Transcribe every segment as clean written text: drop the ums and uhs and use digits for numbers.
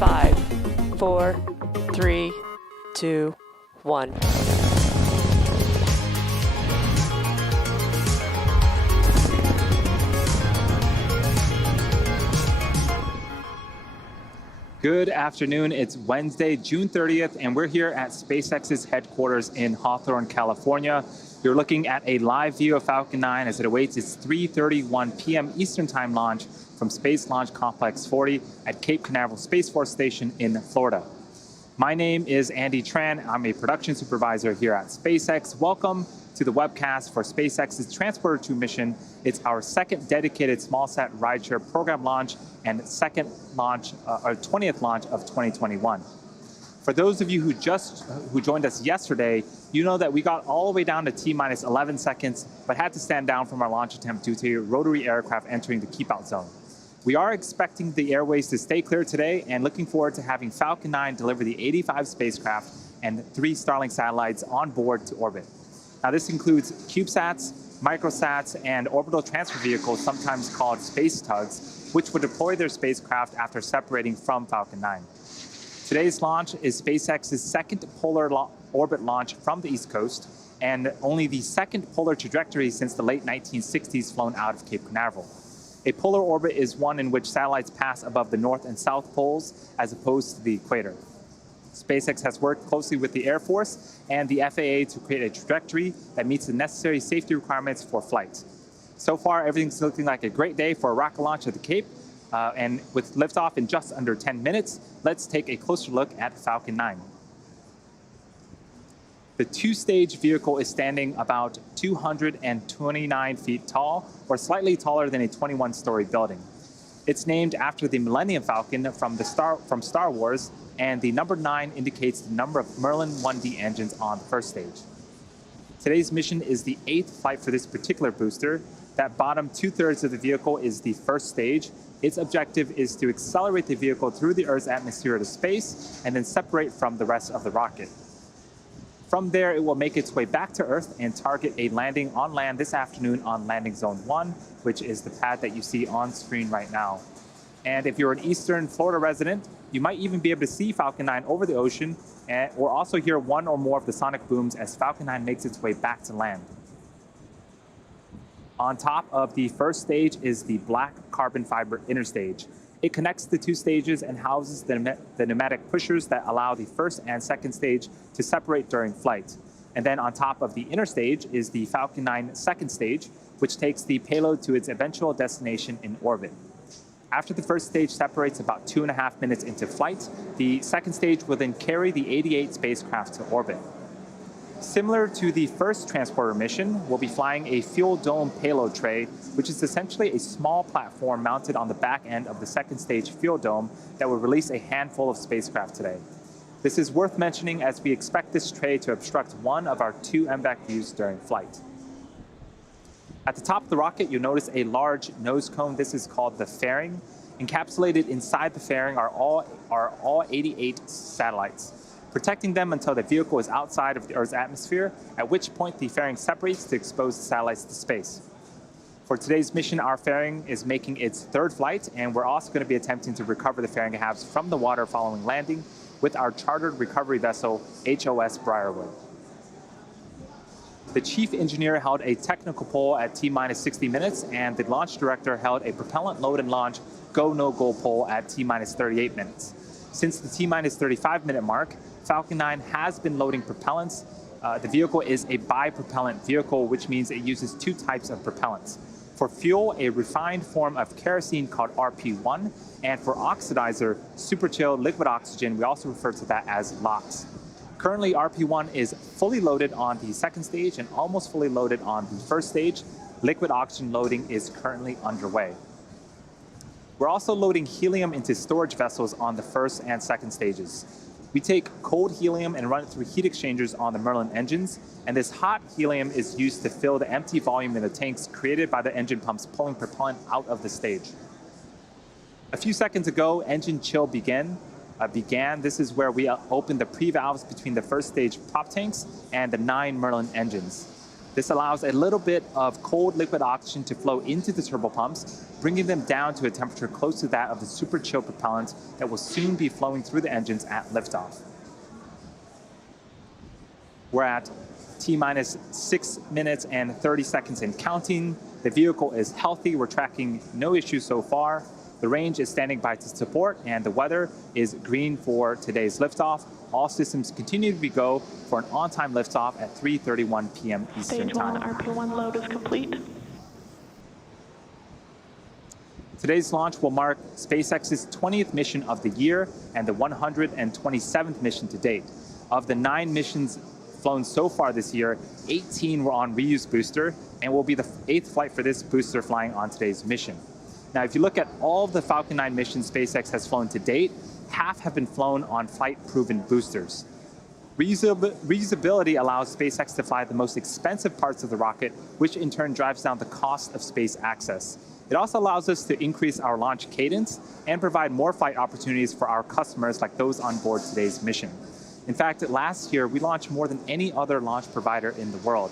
5, 4, 3, 2, 1. Good afternoon. It's Wednesday, June 30th, and we're here at SpaceX's headquarters in Hawthorne, California. You're looking at a live view of Falcon 9 as it awaits its 3:31 p.m. Eastern Time launch from Space Launch Complex 40 at Cape Canaveral Space Force Station in Florida. My name is Andy Tran. I'm a production supervisor here at SpaceX. Welcome to the webcast for SpaceX's Transporter 2 mission. It's our second dedicated smallsat rideshare program launch and second launch, or 20th launch of 2021. For those of you who joined us yesterday, you know that we got all the way down to T-minus 11 seconds, but had to stand down from our launch attempt due to rotary aircraft entering the keep-out zone. We are expecting the airways to stay clear today and looking forward to having Falcon 9 deliver the 85 spacecraft and 3 Starlink satellites on board to orbit. Now this includes CubeSats, microsats, and orbital transfer vehicles, sometimes called space tugs, which will deploy their spacecraft after separating from Falcon 9. Today's launch is SpaceX's second polar orbit launch from the East Coast, and only the second polar trajectory since the late 1960s flown out of Cape Canaveral. A polar orbit is one in which satellites pass above the North and South poles as opposed to the equator. SpaceX has worked closely with the Air Force and the FAA to create a trajectory that meets the necessary safety requirements for flight. So far, everything's looking like a great day for a rocket launch at the Cape, and with liftoff in just under 10 minutes, let's take a closer look at Falcon 9. The 2-stage vehicle is standing about 229 feet tall, or slightly taller than a 21-story building. It's named after the Millennium Falcon from Star Wars, and the number 9 indicates the number of Merlin 1D engines on the first stage. Today's mission is the 8th flight for this particular booster. That bottom 2/3 of the vehicle is the first stage. Its objective is to accelerate the vehicle through the Earth's atmosphere to space and then separate from the rest of the rocket. From there, it will make its way back to Earth and target a landing on land this afternoon on Landing Zone 1, which is the pad that you see on screen right now. And if you're an Eastern Florida resident, you might even be able to see Falcon 9 over the ocean, or also hear one or more of the sonic booms as Falcon 9 makes its way back to land. On top of the first stage is the black carbon fiber inner stage. It connects the 2 stages and houses the pneumatic pushers that allow the first and second stage to separate during flight. And then on top of the inner stage is the Falcon 9 second stage, which takes the payload to its eventual destination in orbit. After the first stage separates about 2.5 minutes into flight, the second stage will then carry the 88 spacecraft to orbit. Similar to the first transporter mission, we'll be flying a fuel dome payload tray, which is essentially a small platform mounted on the back end of the second stage fuel dome that will release a handful of spacecraft today. This is worth mentioning as we expect this tray to obstruct one of our 2 MVAC views during flight. At the top of the rocket, you'll notice a large nose cone. This is called the fairing. Encapsulated inside the fairing are all 88 satellites, protecting them until the vehicle is outside of the Earth's atmosphere, at which point the fairing separates to expose the satellites to space. For today's mission, our fairing is making its 3rd flight, and we're also going to be attempting to recover the fairing halves from the water following landing with our chartered recovery vessel, HOS Briarwood. The chief engineer held a technical poll at T-minus 60 minutes, and the launch director held a propellant load and launch go-no-go poll at T-minus 38 minutes. Since the T-minus 35-minute mark, Falcon 9 has been loading propellants. The vehicle is a bipropellant vehicle, which means it uses 2 types of propellants. For fuel, a refined form of kerosene called RP1, and for oxidizer, super chill liquid oxygen, we also refer to that as LOX. Currently, RP1 is fully loaded on the second stage and almost fully loaded on the first stage. Liquid oxygen loading is currently underway. We're also loading helium into storage vessels on the first and second stages. We take cold helium and run it through heat exchangers on the Merlin engines, and this hot helium is used to fill the empty volume in the tanks created by the engine pumps pulling propellant out of the stage. A few seconds ago, engine chill began. This is where we opened the pre-valves between the first stage prop tanks and the 9 Merlin engines. This allows a little bit of cold liquid oxygen to flow into the turbopumps, bringing them down to a temperature close to that of the super chill propellant that will soon be flowing through the engines at liftoff. We're at T-minus 6 minutes and 30 seconds and counting. The vehicle is healthy. We're tracking no issues so far. The range is standing by to support, and the weather is green for today's liftoff. All systems continue to be go for an on-time liftoff at 3:31 p.m. Eastern Time. Stage 1 RP1 load is complete. Today's launch will mark SpaceX's 20th mission of the year and the 127th mission to date. Of the 9 missions flown so far this year, 18 were on reuse booster, and will be the 8th flight for this booster flying on today's mission. Now, if you look at all of the Falcon 9 missions SpaceX has flown to date, half have been flown on flight-proven boosters. Reusability allows SpaceX to fly the most expensive parts of the rocket, which in turn drives down the cost of space access. It also allows us to increase our launch cadence and provide more flight opportunities for our customers like those on board today's mission. In fact, last year, we launched more than any other launch provider in the world.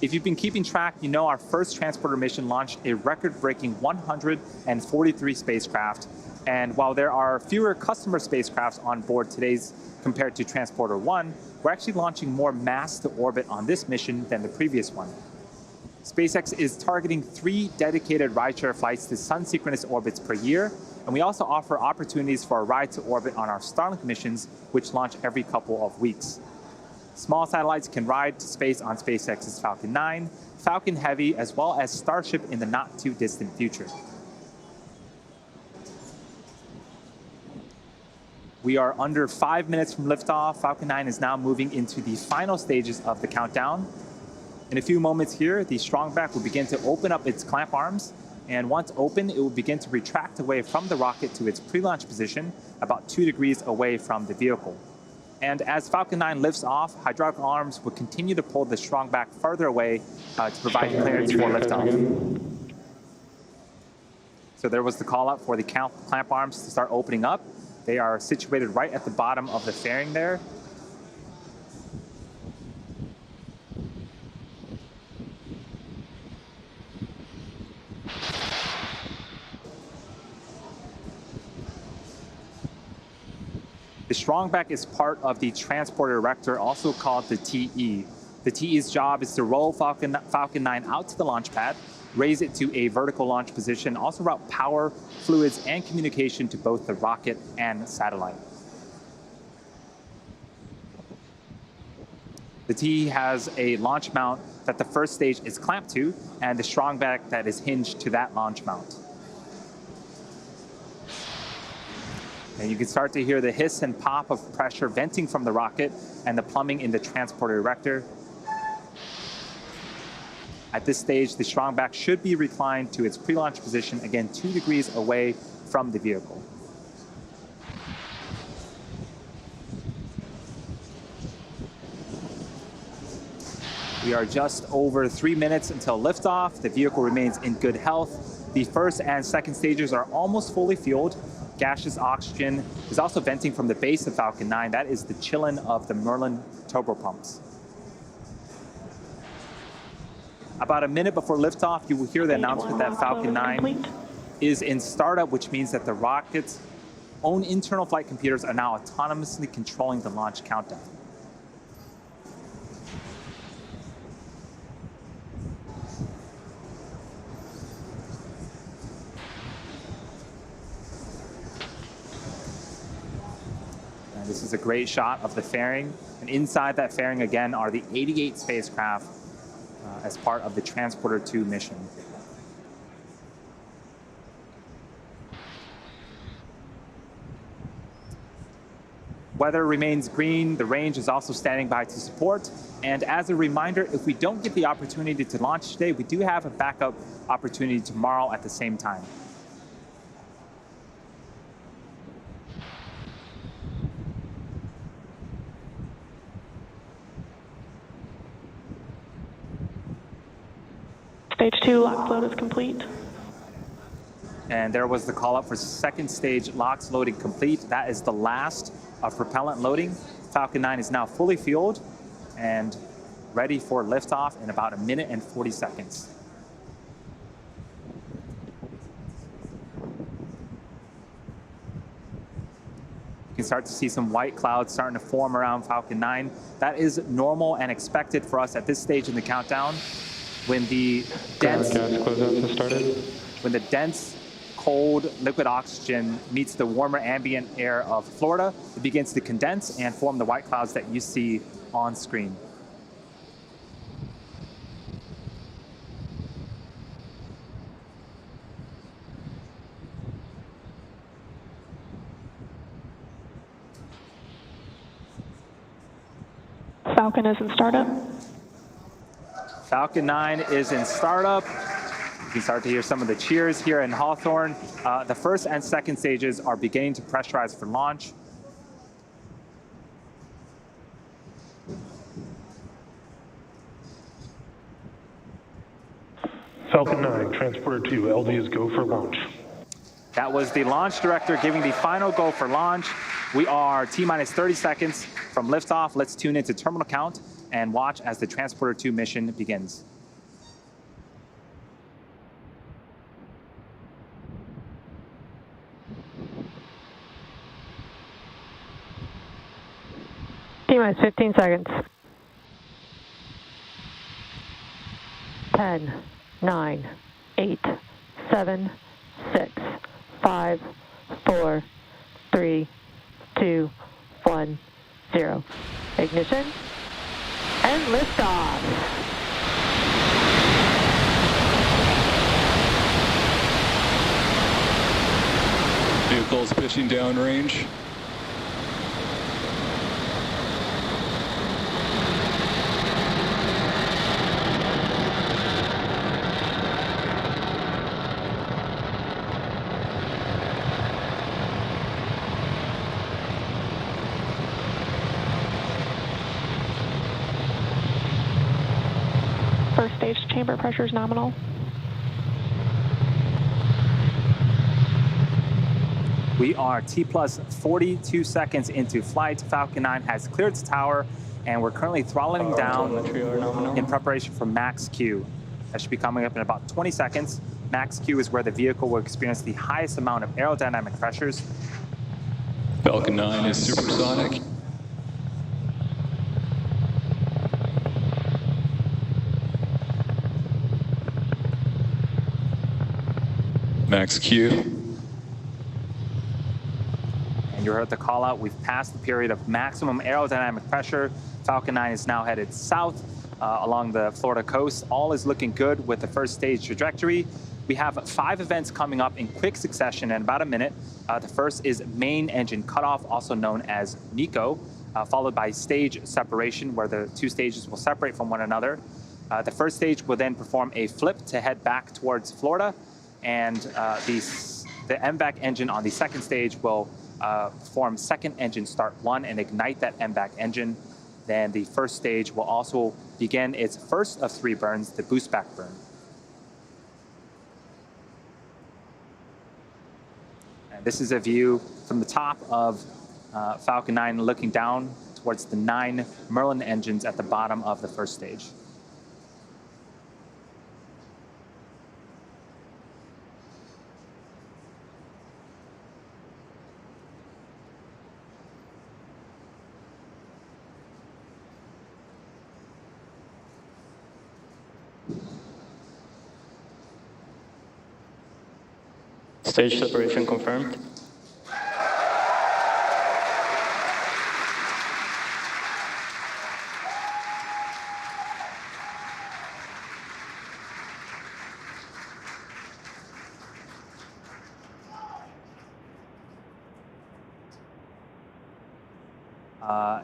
If you've been keeping track, you know our first transporter mission launched a record-breaking 143 spacecraft. And while there are fewer customer spacecrafts on board today's compared to Transporter 1, we're actually launching more mass to orbit on this mission than the previous one. SpaceX is targeting 3 dedicated rideshare flights to sun-synchronous orbits per year, and we also offer opportunities for a ride to orbit on our Starlink missions, which launch every couple of weeks. Small satellites can ride to space on SpaceX's Falcon 9, Falcon Heavy, as well as Starship in the not-too-distant future. We are under 5 minutes from liftoff. Falcon 9 is now moving into the final stages of the countdown. In a few moments here, the strongback will begin to open up its clamp arms, and once open, it will begin to retract away from the rocket to its pre-launch position, about 2 degrees away from the vehicle. And as Falcon 9 lifts off, hydraulic arms will continue to pull the strongback further away to provide clearance for liftoff. So there was the call out for the clamp arms to start opening up. They are situated right at the bottom of the fairing there. The strongback is part of the transporter erector, also called the TE. The TE's job is to roll Falcon 9 out to the launch pad, raise it to a vertical launch position, also route power, fluids, and communication to both the rocket and satellite. The TE has a launch mount that the first stage is clamped to, and the strongback that is hinged to that launch mount. And you can start to hear the hiss and pop of pressure venting from the rocket and the plumbing in the transporter erector. At this stage, the strongback should be reclined to its pre-launch position, again 2 degrees away from the vehicle. We are just over 3 minutes until liftoff. The vehicle remains in good health. The first and second stages are almost fully fueled. Gaseous oxygen is also venting from the base of Falcon 9. That is the chillin of the Merlin turbopumps. About a minute before liftoff, you will hear the announcement that Falcon 9 is in startup, which means that the rocket's own internal flight computers are now autonomously controlling the launch countdown. This is a great shot of the fairing, and inside that fairing again are the 88 spacecraft as part of the Transporter 2 mission. Weather remains green, the range is also standing by to support, and as a reminder, if we don't get the opportunity to launch today, we do have a backup opportunity tomorrow at the same time. Stage 2 lock load is complete. And there was the call up for second stage LOX loading complete. That is the last of propellant loading. Falcon 9 is now fully fueled, and ready for liftoff in about 1 minute and 40 seconds. You can start to see some white clouds starting to form around Falcon 9. That is normal and expected for us at this stage in the countdown. When the dense cold liquid oxygen meets the warmer ambient air of Florida, it begins to condense and form the white clouds that you see on screen. Falcon is in startup. Falcon 9 is in startup. You can start to hear some of the cheers here in Hawthorne. The first and second stages are beginning to pressurize for launch. Falcon 9, Transporter 2, LD is go for launch. That was the launch director giving the final go for launch. We are T-minus 30 seconds from liftoff. Let's tune into terminal count and watch as the Transporter 2 mission begins. T-minus 15 seconds. 10, 9, 8, 7, 6, 5, 4, 3, 2, 1, 0. Ignition and liftoff. Vehicles pitching downrange. First stage chamber pressure is nominal. We are T-plus 42 seconds into flight. Falcon 9 has cleared its tower, and we're currently throttling down in preparation for max Q. That should be coming up in about 20 seconds. Max Q is where the vehicle will experience the highest amount of aerodynamic pressures. Falcon 9 is supersonic. Max Q. And you heard the call out. We've passed the period of maximum aerodynamic pressure. Falcon 9 is now headed south along the Florida coast. All is looking good with the first stage trajectory. We have 5 events coming up in quick succession in about a minute. The first is main engine cutoff, also known as MECO, followed by stage separation, where the 2 stages will separate from one another. The first stage will then perform a flip to head back towards Florida, and the MVAC engine on the second stage will perform second engine start 1 and ignite that MVAC engine. Then the first stage will also begin its first of 3 burns, the boost back burn. And this is a view from the top of Falcon 9 looking down towards the 9 Merlin engines at the bottom of the first stage. Stage separation confirmed.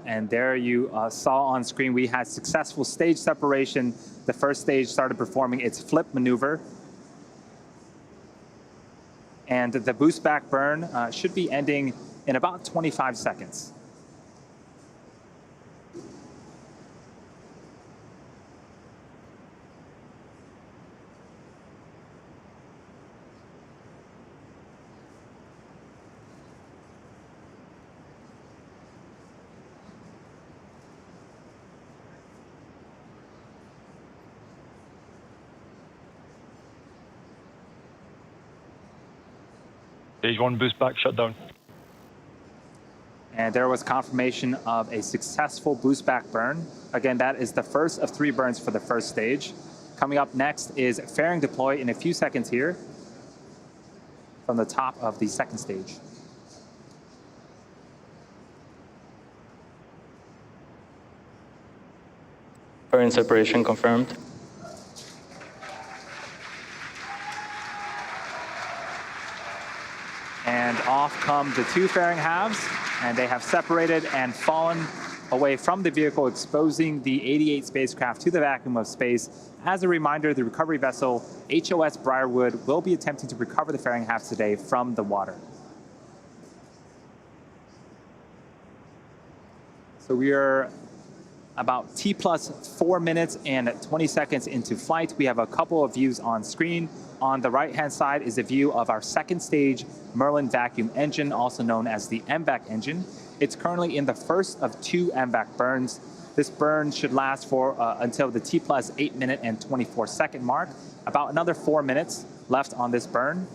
And there you saw on screen, we had successful stage separation. The first stage started performing its flip maneuver. And the boost back burn should be ending in about 25 seconds. Stage 1 boost back shut down. And there was confirmation of a successful boost back burn. Again, that is the first of 3 burns for the first stage. Coming up next is fairing deploy in a few seconds here from the top of the second stage. Fairing separation confirmed. And off come the 2 fairing halves, and they have separated and fallen away from the vehicle, exposing the 88 spacecraft to the vacuum of space. As a reminder, the recovery vessel HOS Briarwood will be attempting to recover the fairing halves today from the water. So we are about T plus 4 minutes and 20 seconds into flight. We have a couple of views on screen. On the right-hand side is a view of our second stage Merlin vacuum engine, also known as the MVAC engine. It's currently in the first of 2 MVAC burns. This burn should last for until the T plus 8 minute and 24 second mark. About another 4 minutes left on this burn.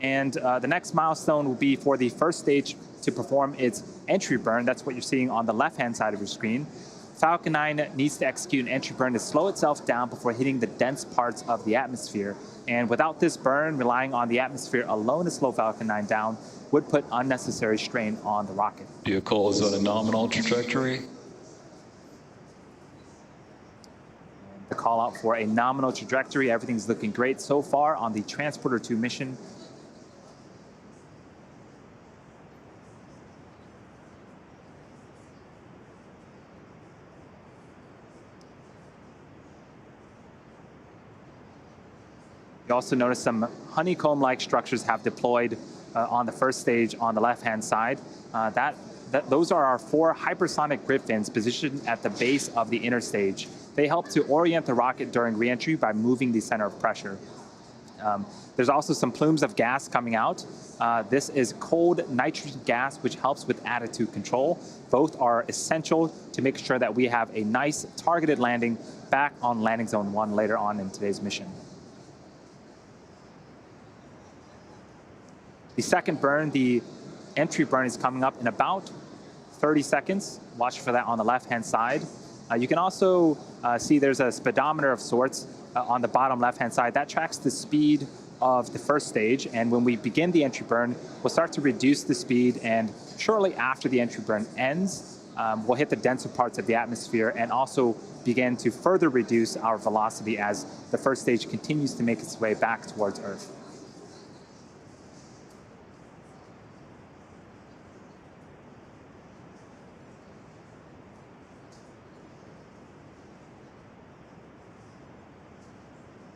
And the next milestone will be for the first stage to perform its entry burn. That's what you're seeing on the left-hand side of your screen. Falcon 9 needs to execute an entry burn to slow itself down before hitting the dense parts of the atmosphere. And without this burn, relying on the atmosphere alone to slow Falcon 9 down would put unnecessary strain on the rocket. Vehicle is on a nominal trajectory. The call out for a nominal trajectory. Everything's looking great so far on the Transporter 2 mission. You also notice some honeycomb-like structures have deployed on the first stage on the left-hand side. Those are our 4 hypersonic grid fins positioned at the base of the inner stage. They help to orient the rocket during re-entry by moving the center of pressure. There's also some plumes of gas coming out. This is cold nitrogen gas, which helps with attitude control. Both are essential to make sure that we have a nice targeted landing back on landing zone 1 later on in today's mission. The second burn, the entry burn, is coming up in about 30 seconds. Watch for that on the left-hand side. You can also see there's a speedometer of sorts on the bottom left-hand side. That tracks the speed of the first stage, and when we begin the entry burn, we'll start to reduce the speed, and shortly after the entry burn ends, we'll hit the denser parts of the atmosphere and also begin to further reduce our velocity as the first stage continues to make its way back towards Earth.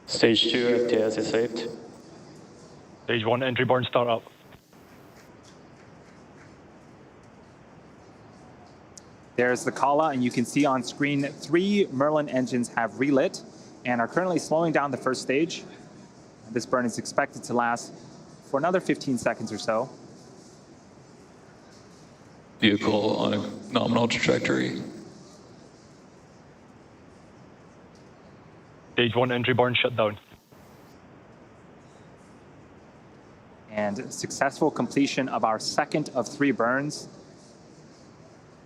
Stage 2 FTS is saved. Stage 1 entry burn start up. There's the call out, and you can see on screen 3 Merlin engines have relit and are currently slowing down the first stage. This burn is expected to last for another 15 seconds or so. Vehicle on a nominal trajectory. Stage 1 entry burn shut down. And successful completion of our second of 3 burns.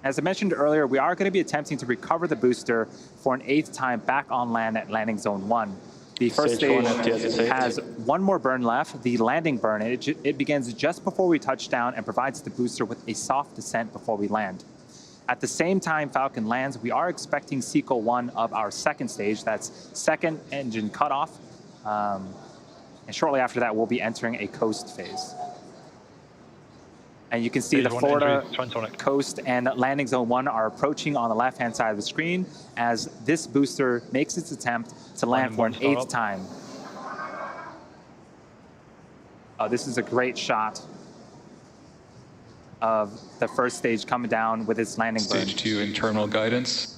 As I mentioned earlier, we are going to be attempting to recover the booster for an 8th time back on land at landing zone 1. The first stage has 1 more burn left, the landing burn. It begins just before we touch down and provides the booster with a soft descent before we land. At the same time Falcon lands, we are expecting Sequel 1 of our second stage. That's second engine cutoff. And shortly after that, we'll be entering a coast phase. And you can see the Florida coast and landing zone 1 are approaching on the left-hand side of the screen as this booster makes its attempt to land for an 8th time. This is a great shot of the first stage coming down with its landing burn. Stage 2 internal guidance.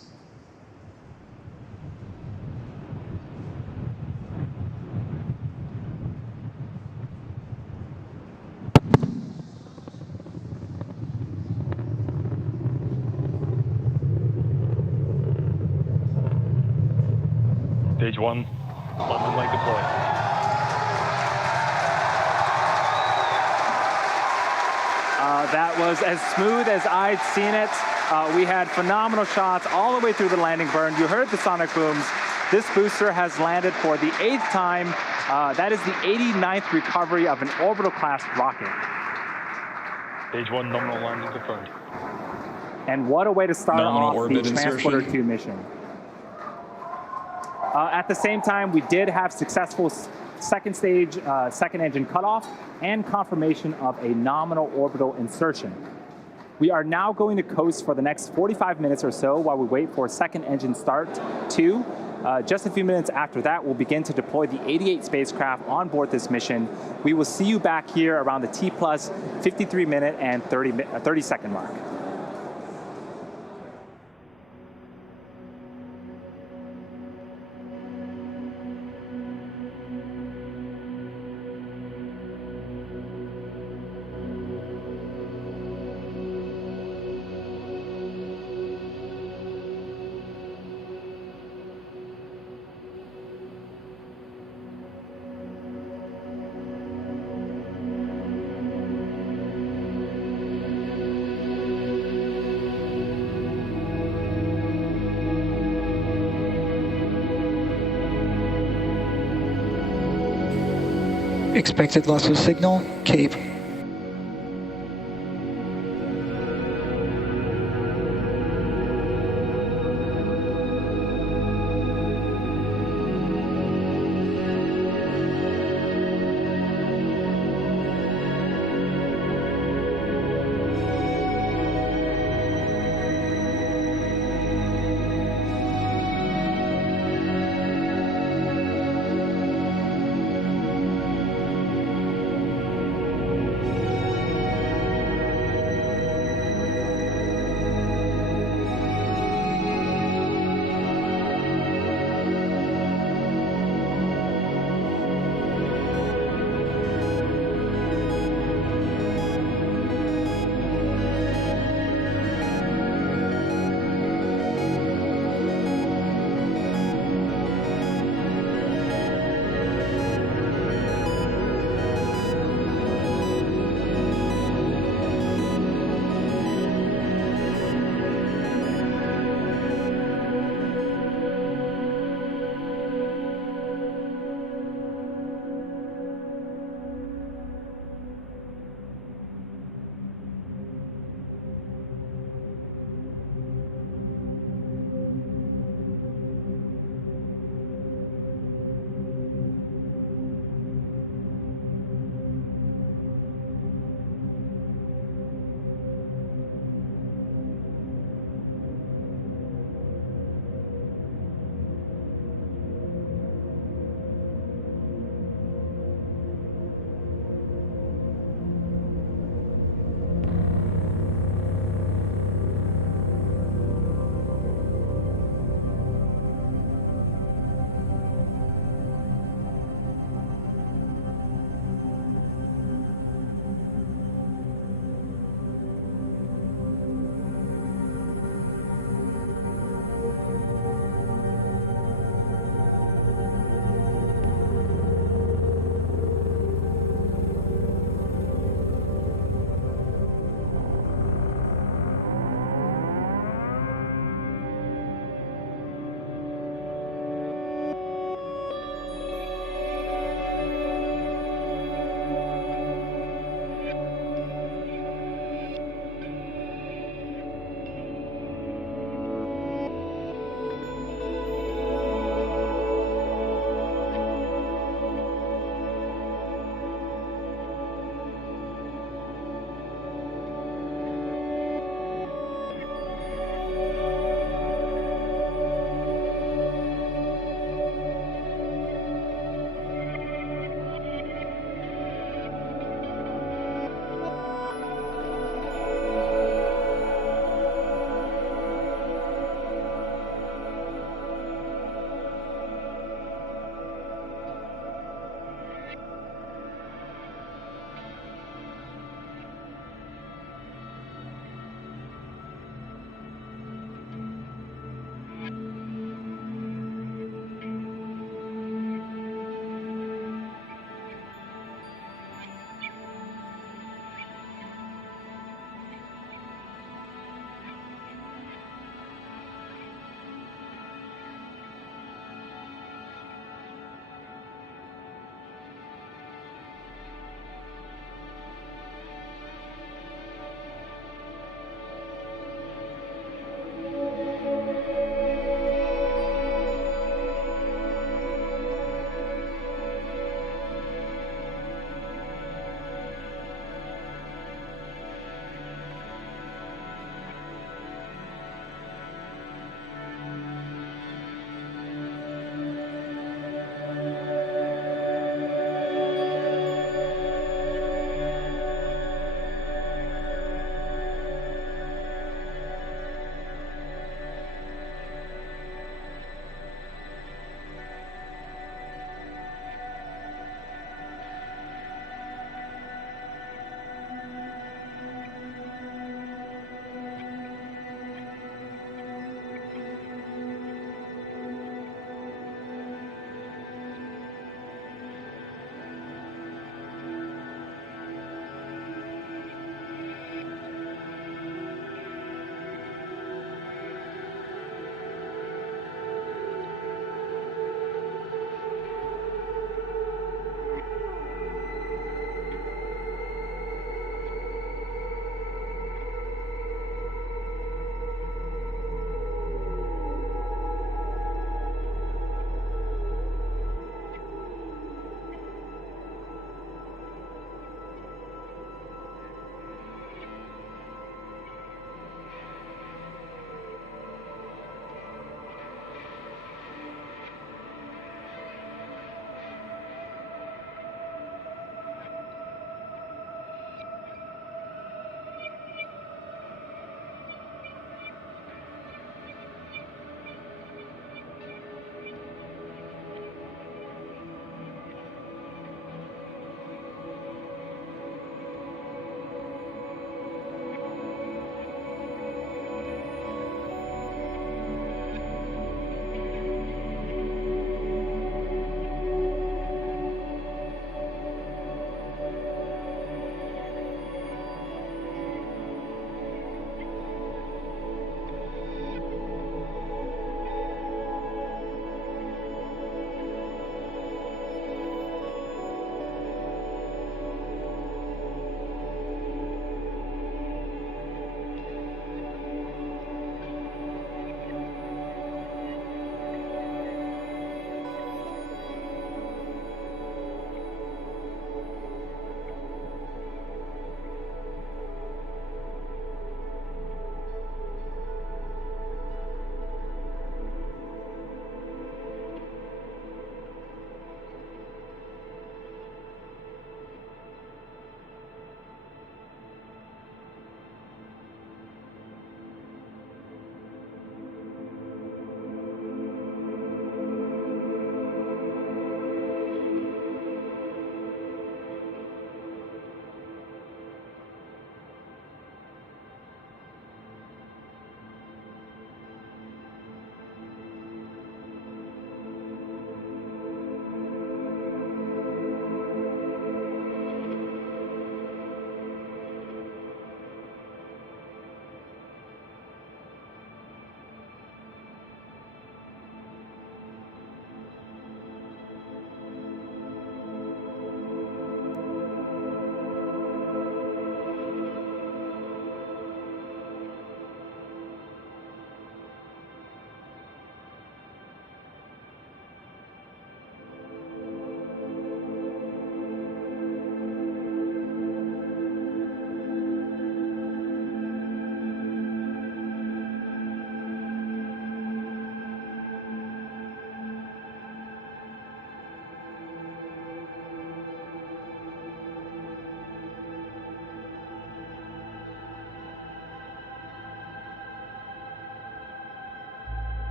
Stage 1, London light deploy. That was as smooth as I'd seen it. We had phenomenal shots all the way through the landing burn. You heard the sonic booms. This booster has landed for the 8th time. That is the 89th recovery of an Orbital-class rocket. Stage 1 nominal landing confirmed. And what a way to start Nominal off the orbit Transporter insertion. 2 mission. At the same time, we did have successful second stage, second engine cutoff, and confirmation of a nominal orbital insertion. We are now going to coast for the next 45 minutes or so while we wait for second engine start 2. Just a few minutes after that, we'll begin to deploy the 88 spacecraft on board this mission. We will see you back here around the T plus 53 minute and 30 second mark. Expected loss of signal, Cape.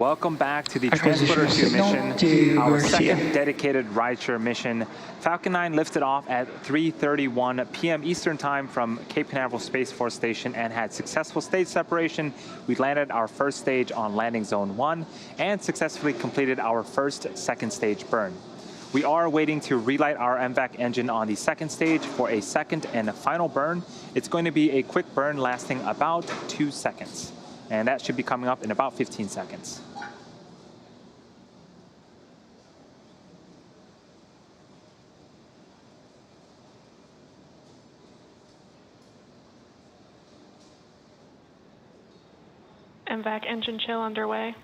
Welcome back to the Acquisition Transporter of 2 signal mission, to our Garcia. second dedicated rideshare mission. Falcon 9 lifted off at 3:31 p.m. Eastern Time from Cape Canaveral Space Force Station and had successful stage separation. We landed our first stage on landing zone 1 and successfully completed our first second stage burn. We are waiting to relight our MVAC engine on the second stage for a second and final burn. It's going to be a quick burn lasting about 2 seconds. And that should be coming up in about 15 seconds. MVAC engine chill underway.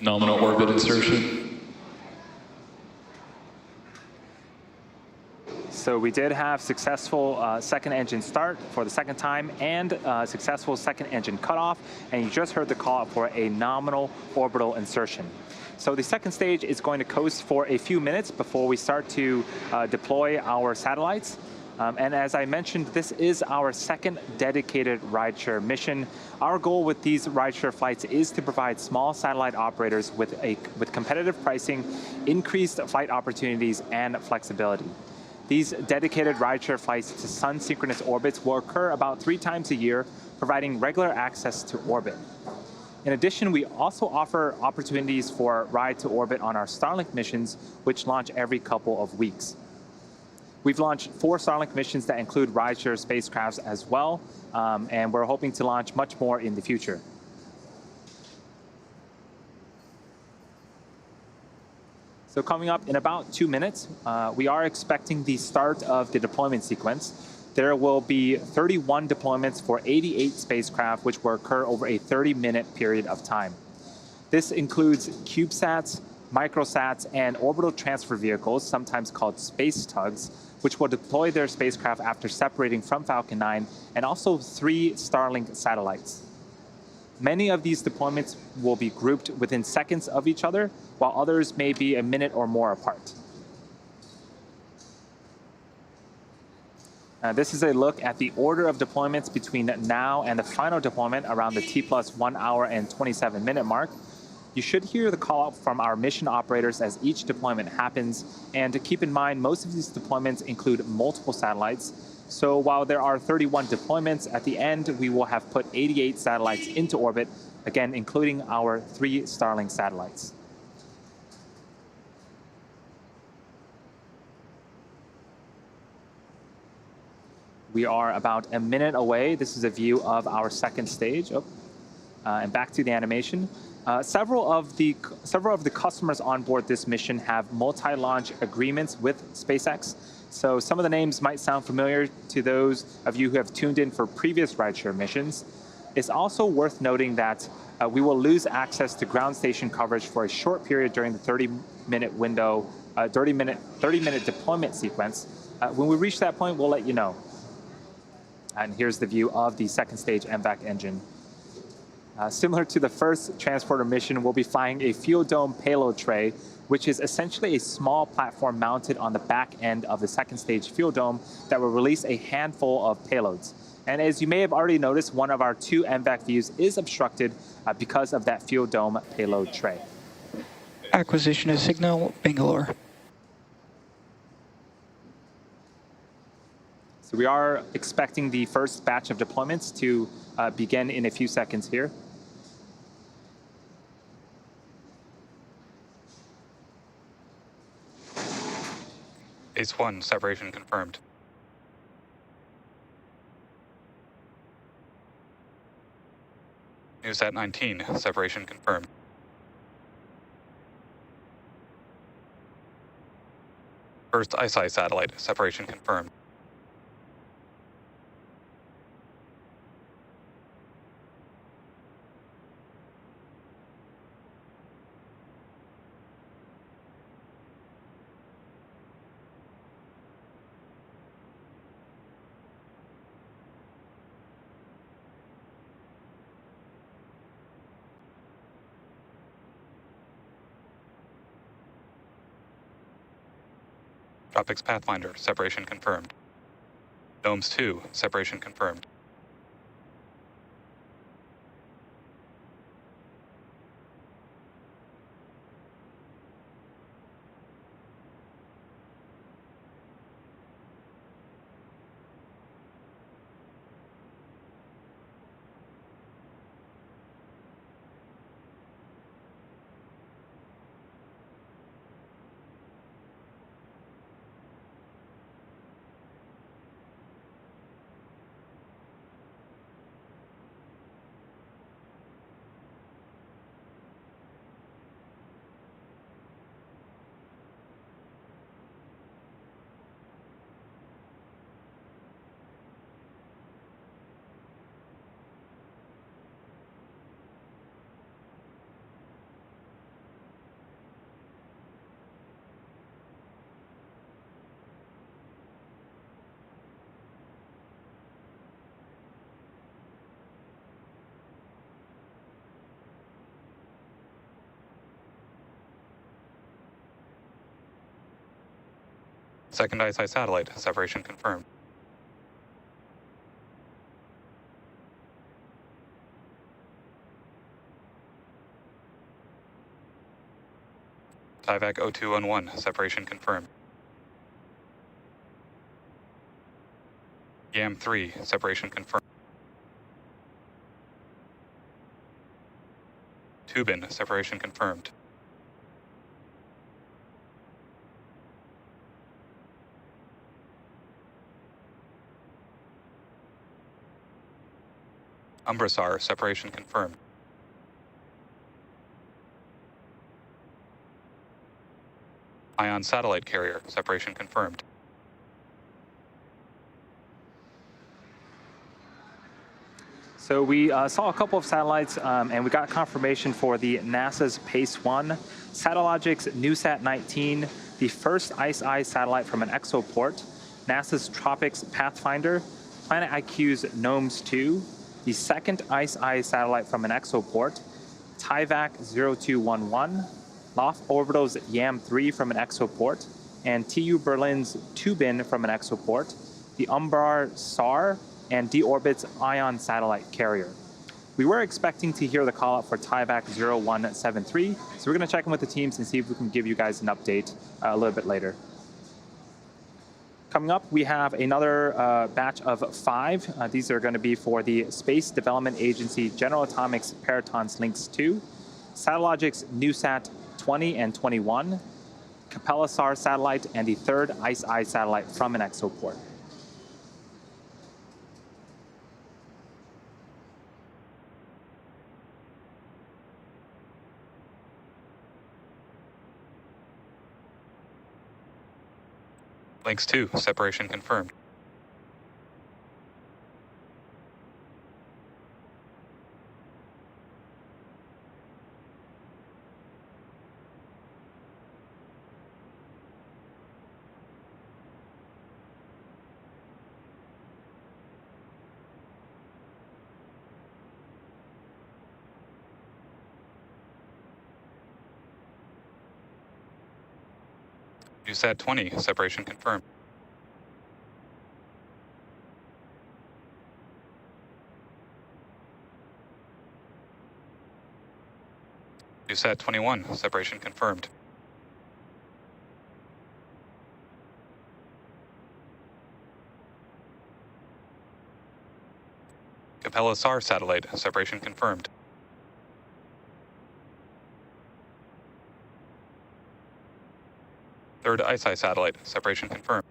Nominal orbit insertion. So we did have successful second engine start for the second time and successful second engine cutoff, and you just heard the call out for a nominal orbital insertion. So the second stage is going to coast for a few minutes before we start to deploy our satellites. And as I mentioned, this is our second dedicated rideshare mission. Our goal with these rideshare flights is to provide small satellite operators with competitive pricing, increased flight opportunities, and flexibility. These dedicated rideshare flights to sun-synchronous orbits will occur about 3 times a year, providing regular access to orbit. In addition, we also offer opportunities for ride to orbit on our Starlink missions, which launch every couple of weeks. We've launched 4 Starlink missions that include rideshare spacecrafts as well, and we're hoping to launch much more in the future. So coming up in about 2 minutes, we are expecting the start of the deployment sequence. There will be 31 deployments for 88 spacecraft, which will occur over a 30-minute period of time. This includes CubeSats, microsats, and orbital transfer vehicles, sometimes called space tugs, which will deploy their spacecraft after separating from Falcon 9, and also 3 Starlink satellites. Many of these deployments will be grouped within seconds of each other, while others may be a minute or more apart. This is a look at the order of deployments between now and the final deployment around the T+1 hour and 27-minute mark. You should hear the call out from our mission operators as each deployment happens. And to keep in mind, most of these deployments include multiple satellites. So while there are 31 deployments, at the end, we will have put 88 satellites into orbit, again, including our 3 Starlink satellites. We are about a minute away. This is a view of our second stage. And back to the animation. Several of the customers on board this mission have multi-launch agreements with SpaceX. So some of the names might sound familiar to those of you who have tuned in for previous rideshare missions. It's also worth noting that we will lose access to ground station coverage for a short period during the 30-minute window, 30-minute deployment sequence. When we reach that point, we'll let you know. And here's the view of the second stage MVAC engine. Similar to the first transporter mission, we'll be flying a fuel dome payload tray, which is essentially a small platform mounted on the back end of the second stage fuel dome that will release a handful of payloads. And as you may have already noticed, one of our 2 MVAC views is obstructed because of that fuel dome payload tray. Acquisition of signal, Bangalore. So we are expecting the first batch of deployments to begin in a few seconds here. Base 1, separation confirmed. NewSat 19, separation confirmed. First ISI satellite, separation confirmed. Tropics Pathfinder, separation confirmed. Gnomes 2, separation confirmed. Second ISI satellite, separation confirmed. TIVAC 0211, separation confirmed. YAM 3, separation confirmed. Tubin, separation confirmed. Umbrasar, separation confirmed. Ion satellite carrier, separation confirmed. So we saw a couple of satellites, and we got confirmation for the NASA's PACE-1, Satellogic's NewSat-19, the first ICE-I satellite from an exoport, NASA's Tropics Pathfinder, Planet IQ's GNOMES-2, the second ICE-I satellite from an exoport, TIVAC 0211, Loft Orbital's YAM-3 from an exoport, and TU Berlin's Tubin from an exoport, the Umbrar SAR, and D-Orbit's Ion satellite carrier. We were expecting to hear the call out for TIVAC 0173, so we're going to check in with the teams and see if we can give you guys an update a little bit later. Coming up, we have another batch of 5. These are going to be for the Space Development Agency General Atomics Peritons Lynx 2, Satellogic's NewSat 20 and 21, Capella SAR satellite, and the third ICE-I satellite from an exoport. Lynx 2, separation confirmed. NewSat 20, separation confirmed. NewSat 21, separation confirmed. Capella SAR satellite, separation confirmed. Third ICE-I satellite, separation confirmed.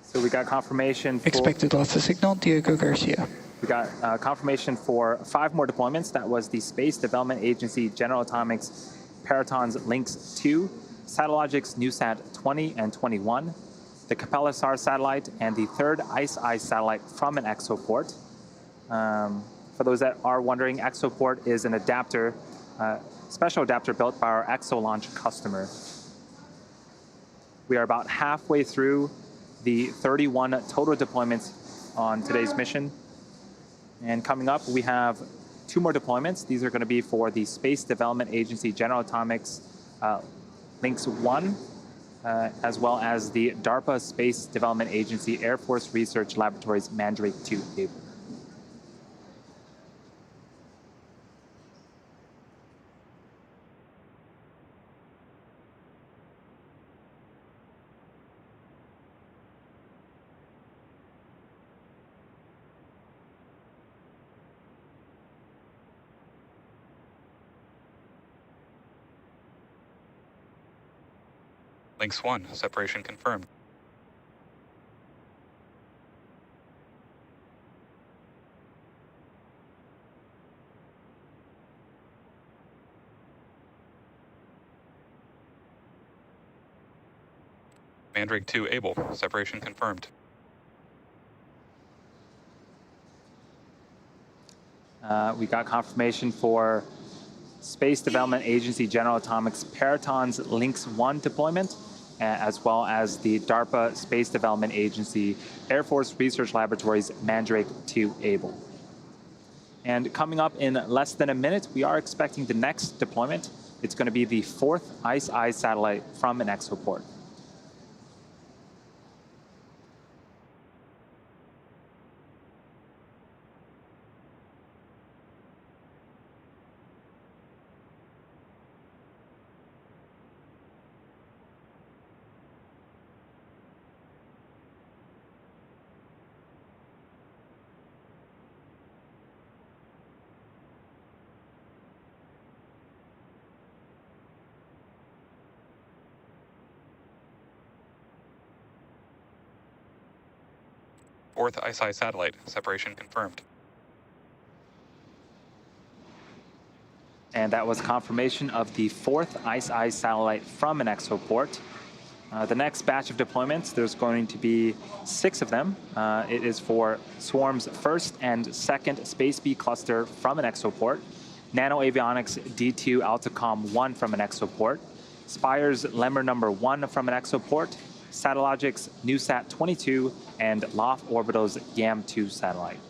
So we got confirmation for... Expected loss of signal, Diego Garcia. We got confirmation for 5 more deployments. That was the Space Development Agency General Atomics Peritons Lynx 2, Satellogic's NewSat 20 and 21, the Capella SAR satellite, and the third ICE-I satellite from an exoport. For those that are wondering, exoport is an adapter, special adapter built by our ExoLaunch customer. We are about halfway through the 31 total deployments on today's mission. And coming up, we have 2 more deployments. These are going to be for the Space Development Agency General Atomics Lynx 1, as well as the DARPA Space Development Agency Air Force Research Laboratories Mandrake 2 Able. Lynx 1, separation confirmed. Mandrake 2 able, separation confirmed. We got confirmation for Space Development Agency General Atomics Paraton's Lynx 1 deployment, as well as the DARPA Space Development Agency Air Force Research Laboratories Mandrake 2 Able. And coming up in less than a minute, we are expecting the next deployment. It's going to be the 4th ICE-I satellite from an exoport. Fourth ICE-I satellite, separation confirmed. And that was confirmation of the 4th ICE-I satellite from an exoport. The next batch of deployments, there's going to be 6 of them. It is for Swarm's 1st and 2nd Space B cluster from an exoport, NanoAvionics D2 Altacom 1 from an exoport, Spire's Lemur number 1 from an exoport, Satellogic's NewSat 22, and Loft Orbital's YAM2 satellite.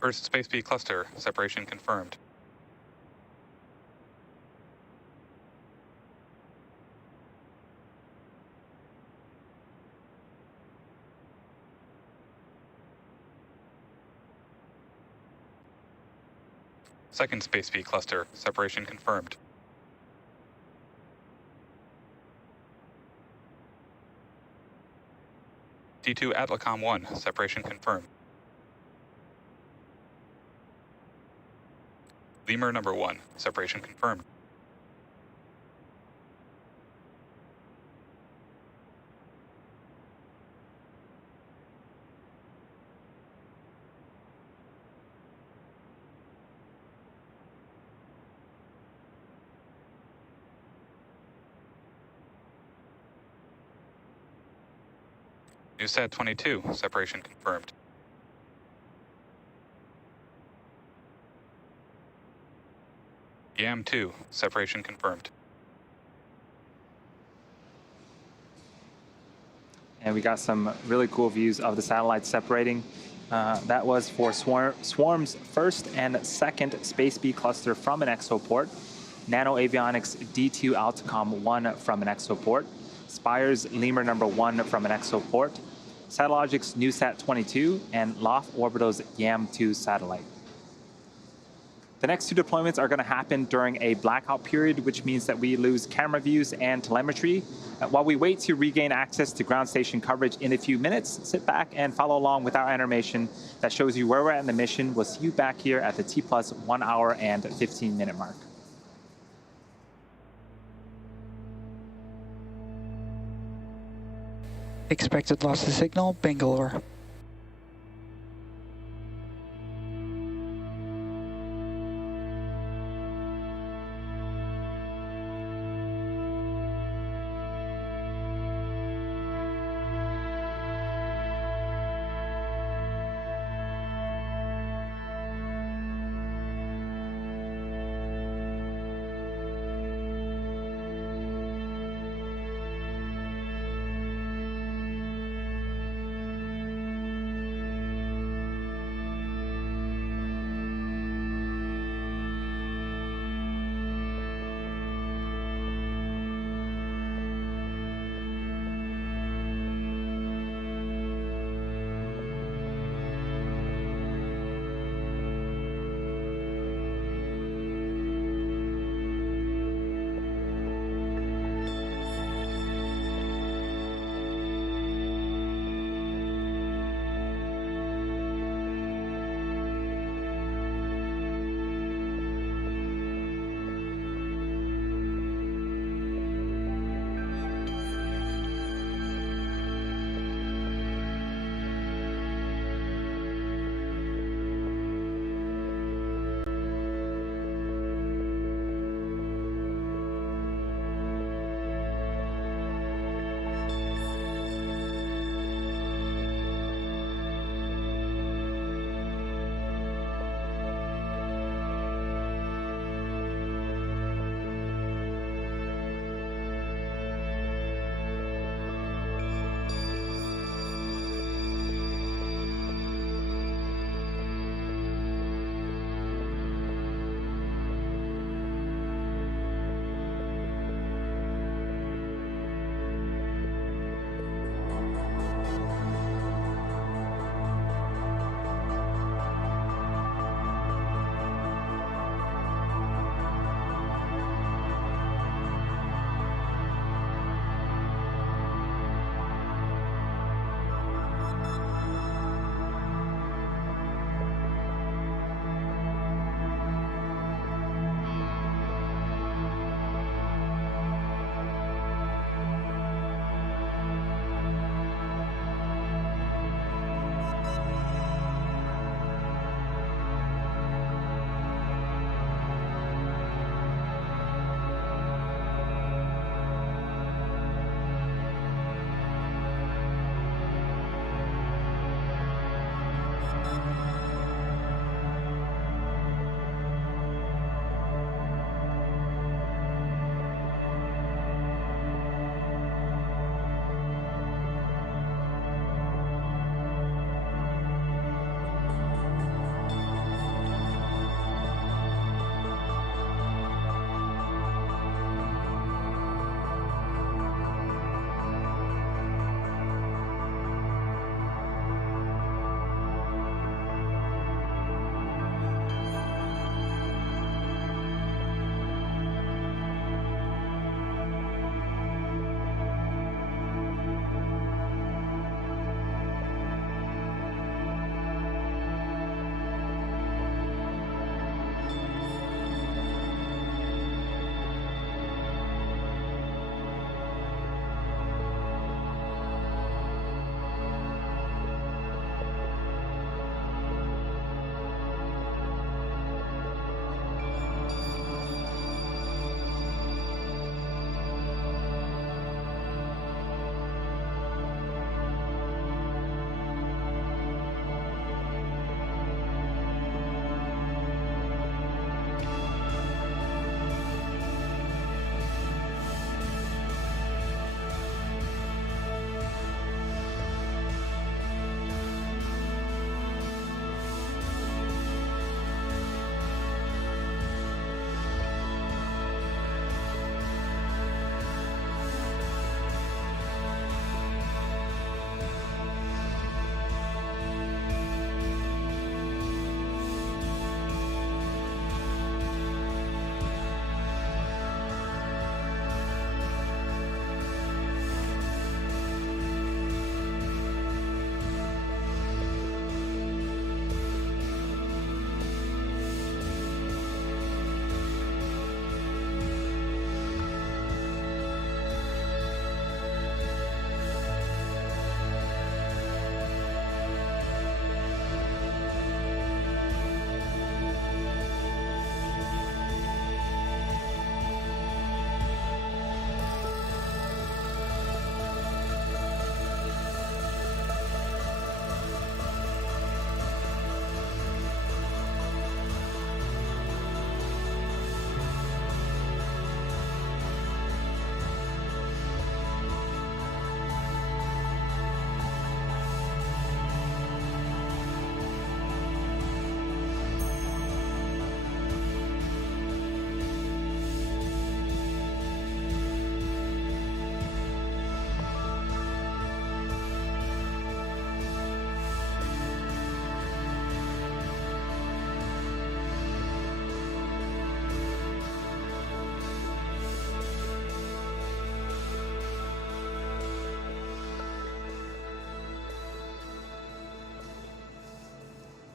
First Space B cluster, separation confirmed. Second Space B cluster, separation confirmed. D2 Atlacom 1, separation confirmed. Lemur number 1, separation confirmed. NewSat 22, separation confirmed. YAM2, separation confirmed. And we got some really cool views of the satellites separating. That was for Swarm's 1st and 2nd Space B cluster from an exoport, NanoAvionics D2 Altacom 1 from an exoport, Spire's Lemur number 1 from an exoport, Satellogic's NewSat 22, and Loft Orbital's YAM2 satellite. The next two deployments are going to happen during a blackout period, which means that we lose camera views and telemetry. While we wait to regain access to ground station coverage in a few minutes, sit back and follow along with our animation that shows you where we're at in the mission. We'll see you back here at the T+ 1 hour and 15-minute mark. Expected loss of signal, Bangalore.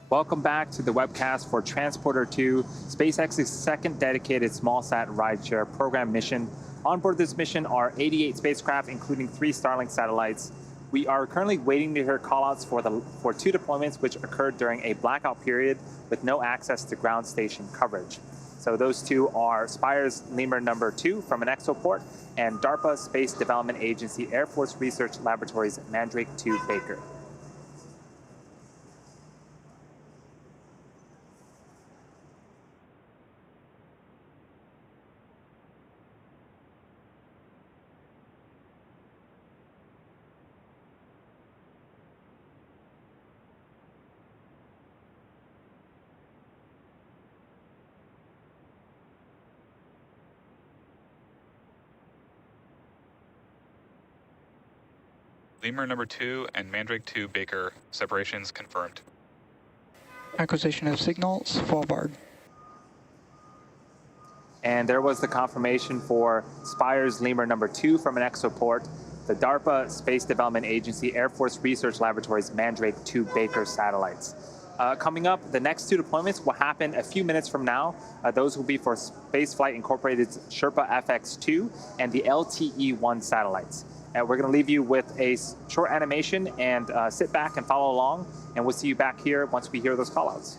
Welcome back to the webcast for Transporter 2, SpaceX's second dedicated smallsat rideshare program mission. On board this mission are 88 spacecraft, including 3 Starlink satellites. We are currently waiting to hear callouts for 2 deployments which occurred during a blackout period with no access to ground station coverage. So those 2 are Spire's Lemur number 2 from an exoport and DARPA Space Development Agency Air Force Research Laboratories Mandrake 2 Baker. Lemur number 2 and Mandrake 2 Baker, separations confirmed. Acquisition of signals, Svalbard. And there was the confirmation for Spire's Lemur number 2 from an exoport, the DARPA Space Development Agency Air Force Research Laboratories Mandrake 2 Baker satellites. Coming up, the next 2 deployments will happen a few minutes from now. Those will be for Spaceflight Incorporated's Sherpa FX2 and the LTE-1 satellites. And we're going to leave you with a short animation and sit back and follow along, and we'll see you back here once we hear those callouts.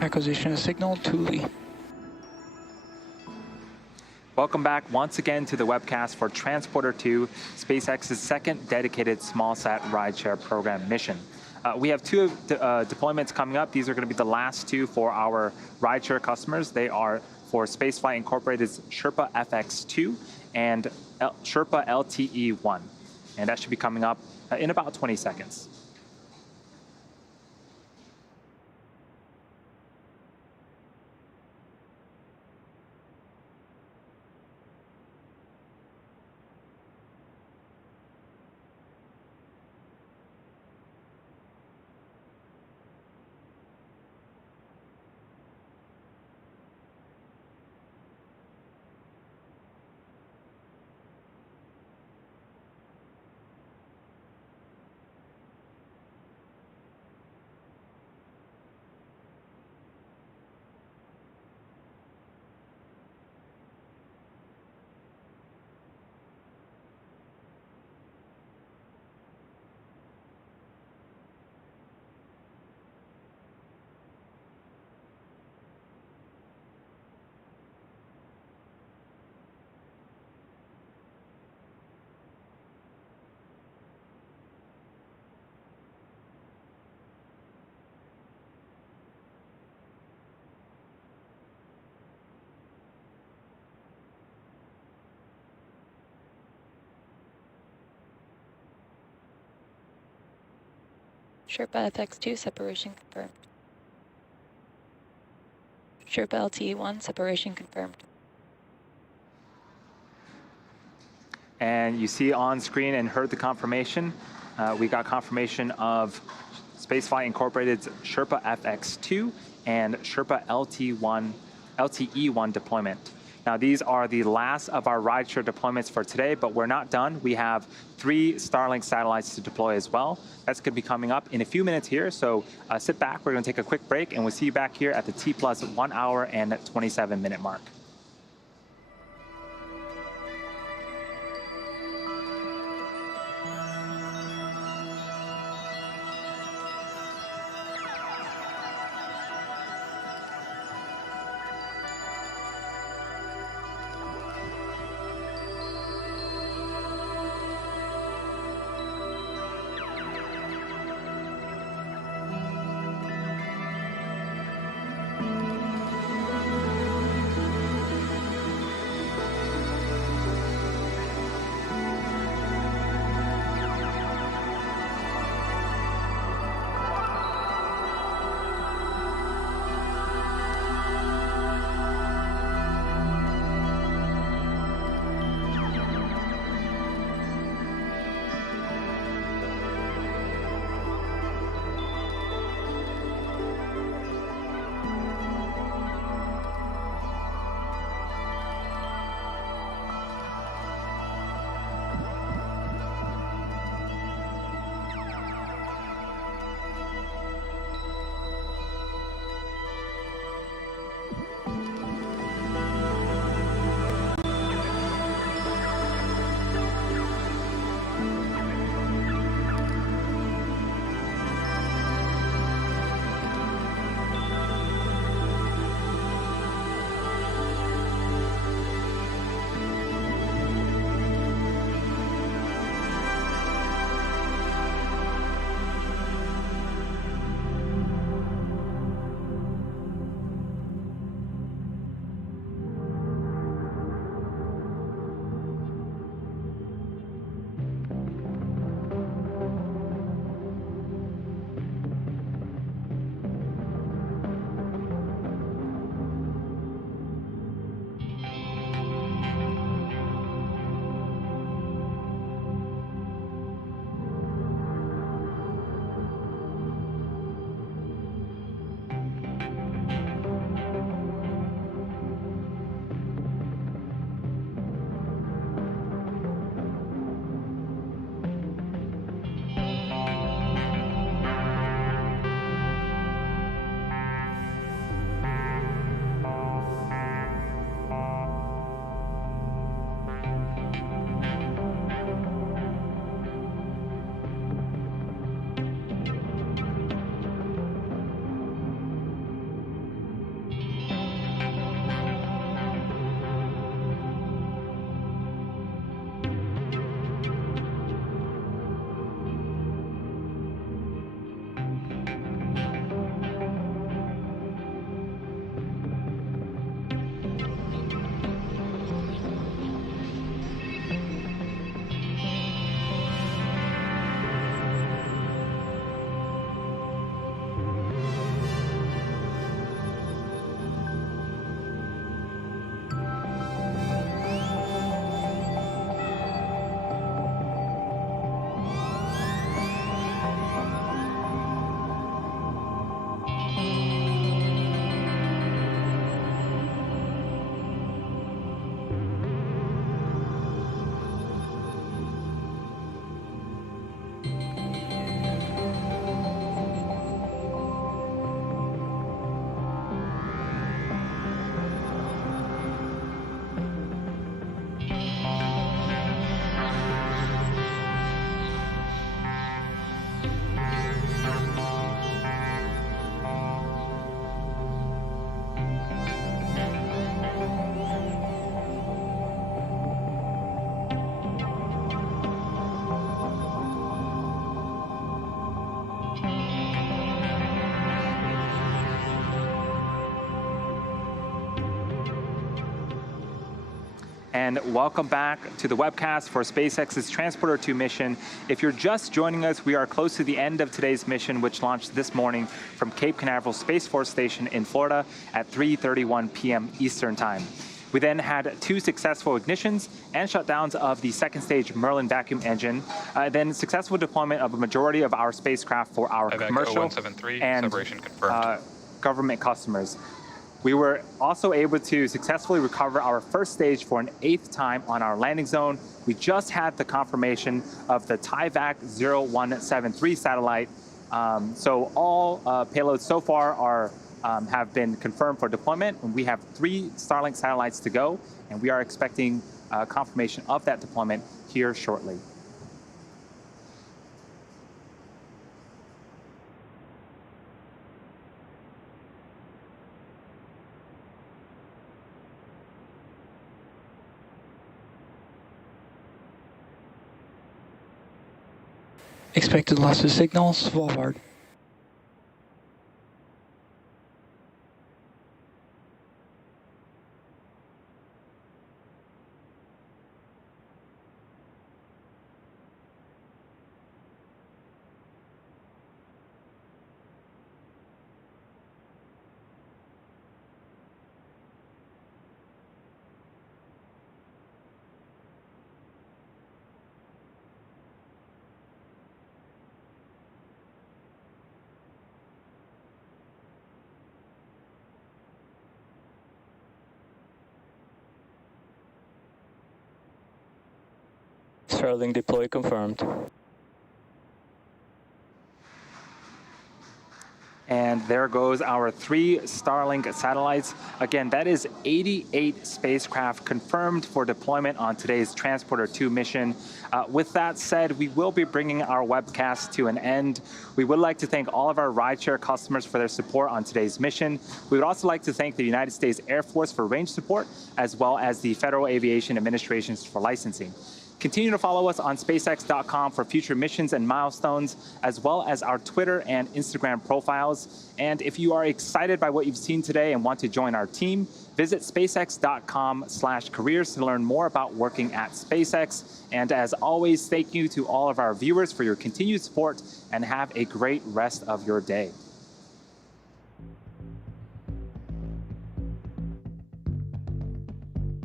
Acquisition of signal, Thule. Welcome back once again to the webcast for Transporter 2, SpaceX's second dedicated small-sat rideshare program mission. We have two deployments coming up. These are going to be the last two for our rideshare customers. They are for Spaceflight Incorporated's Sherpa FX2 and Sherpa LTE-1. And that should be coming up in about 20 seconds. Sherpa FX2 separation confirmed. Sherpa LTE-1 separation confirmed. And you see on screen and heard the confirmation. We got confirmation of Spaceflight Incorporated's Sherpa FX2 and Sherpa LTE-1 deployment. Now, these are the last of our rideshare deployments for today, but we're not done. We have 3 Starlink satellites to deploy as well. That's going to be coming up in a few minutes here, so sit back. We're going to take a quick break, and we'll see you back here at the T plus 1 hour and 27-minute mark. and welcome back to the webcast for SpaceX's Transporter 2 mission. If you're just joining us, we are close to the end of today's mission, which launched this morning from Cape Canaveral Space Force Station in Florida at 3:31 p.m. Eastern Time. We then had 2 successful ignitions and shutdowns of the second stage Merlin vacuum engine, then successful deployment of a majority of our spacecraft for our commercial 0173, and separation confirmed. Government customers. We were also able to successfully recover our first stage for an 8th time on our landing zone. We just had the confirmation of the TIVAC 0173 satellite. So all payloads so far are have been confirmed for deployment, and we have 3 Starlink satellites to go, and we are expecting confirmation of that deployment here shortly. Expected loss of signals, forward. Starlink deploy confirmed. And there goes our 3 Starlink satellites. Again, that is 88 spacecraft confirmed for deployment on today's Transporter 2 mission. With that said, we will be bringing our webcast to an end. We would like to thank all of our rideshare customers for their support on today's mission. We would also like to thank the United States Air Force for range support, as well as the Federal Aviation Administration for licensing. Continue to follow us on SpaceX.com for future missions and milestones, as well as our Twitter and Instagram profiles. And if you are excited by what you've seen today and want to join our team, visit SpaceX.com/careers to learn more about working at SpaceX. And as always, thank you to all of our viewers for your continued support, and have a great rest of your day.